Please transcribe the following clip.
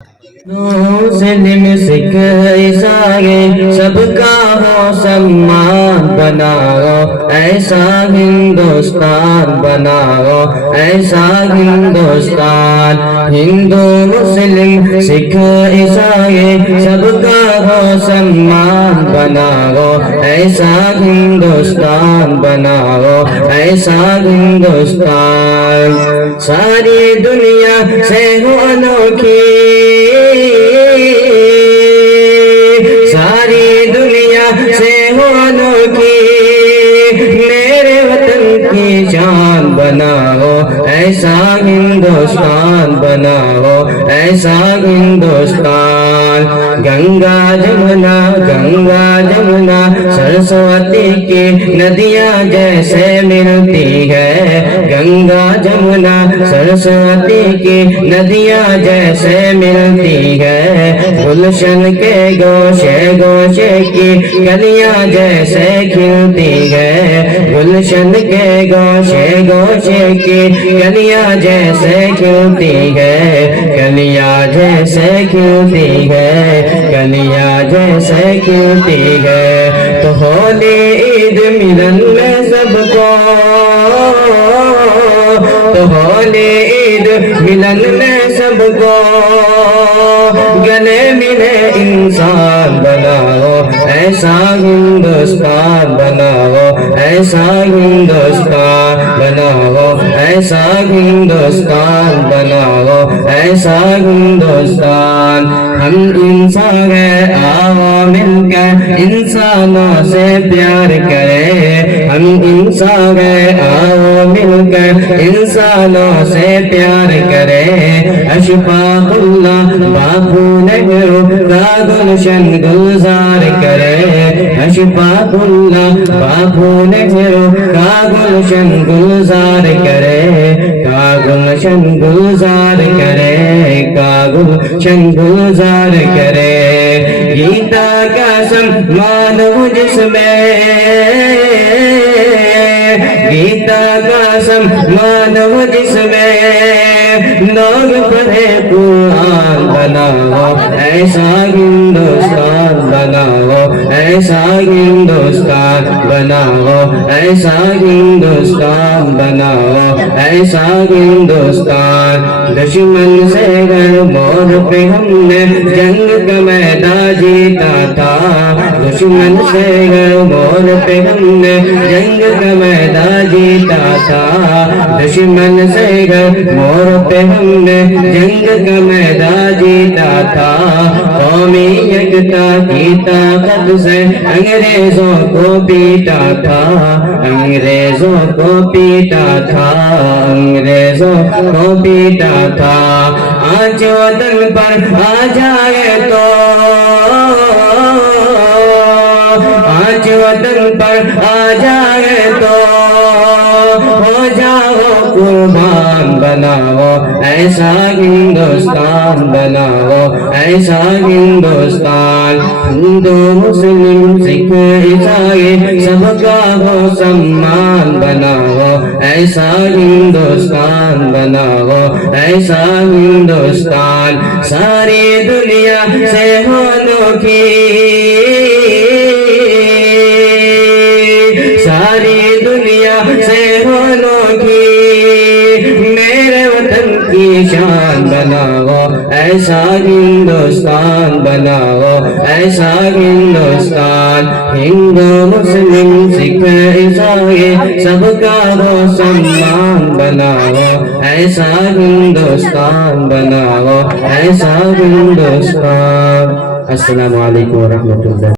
مسلم سکھ عیسائی سب کا ہو سمان بناؤ، ایسا ہندوستان بناؤ، ایسا ہندوستان۔ ہندو مسلم سکھ عیسائی سب کا ہو سمان بناؤ، ایسا ہندوستان بناؤ، ایسا ہندوستان۔ ساری دنیا سے ہو انوکھی، ساری دنیا سے ہو انوکھی، میرے وطن کی جان بناؤ، ایسا ہندوستان بناؤ، ایسا ہندوستان۔ گنگا جمنا گنگا جمنا سرسوتی کی ندیاں جیسے ملتی ہے، گنگا جمنا سرسوتی کی ندیاں جیسے ملتی ہے، گلشن کے گوشے گوشے کی کلیاں جیسے کھلتی ہے، گلشن کے گوشے گوشے کی کلیاں جیسے کھلتی ہے، کلیاں جیسے کھلتی ہے، کلیاں جیسے کھلتی ہے۔ تو ہولی عید ملن میں سب کو، تو ہولی عید ملن میں سب کو، گلے ملے انسان بناؤ، ایسا ہندوستان بناؤ، ایسا ہندوستان بناؤ، ایسا ہندوستان بناؤ، ایسا ہندوستان۔ ہم انسان ہیں، آؤ مل کر انسانوں سے پیار کریں، ہم انسان ہیں، آؤ مل کر انسانوں سے پیار کریں۔ اشفاق اللہ باپو نہرو کا گلشن گلزار کریں، اشفاق اللہ باپو نہرو کا گلشن گلزار کریں، کا گلشن گلزار کریں، کا گلشن گلزار کریں۔ گیتا کا سمان ہو جس میں، گیتا کا سمان ہو جس میں، لوگ پڑھے قرآن بناؤ، ایسا ہندوستان بناؤ، ایسا ہندوستان بناؤ، ایسا ہندوستان بناؤ، ایسا ہندوستان۔ دشمن سے گر مور پہ ہم نے جنگ کا میدان جیتا تھا، دشمن سے گر مور پہ ہم نے جنگ کا میدان جیتا تھا، دشمن سے گر مور پہ ہم نے جنگ کا میدان جیتا تھا۔ قومی یکتا کی طاقت سے انگریزوں کو پیٹا تھا، انگریزوں کو پیٹا تھا، انگریزوں کو پیٹا تھا۔ آج وطن پر آ جائے تو، آج وطن پر آ جائے تو، ہو جاؤ قربان بناؤ، ایسا ہندوستان بناؤ، ایسا ہندوستان۔ ہندو مسلم سکھ عیسائی سب کا ہو سمان بناؤ، ایسا ہندوستان بناؤ، ایسا ہندوستان۔ ساری دنیا سے ہو انوکھی، ساری دنیا سے ہو انوکھی، میرے وطن کی شان بناؤ، ایسا ہندوستان بناؤ، ایسا ہندوستان۔ ہندو مسلم سکھ عیسائی سب کا ہو سمان بناؤ، ایسا ہندوستان بناؤ، ایسا ہندوستان۔ السلام علیکم ورحمۃ اللہ۔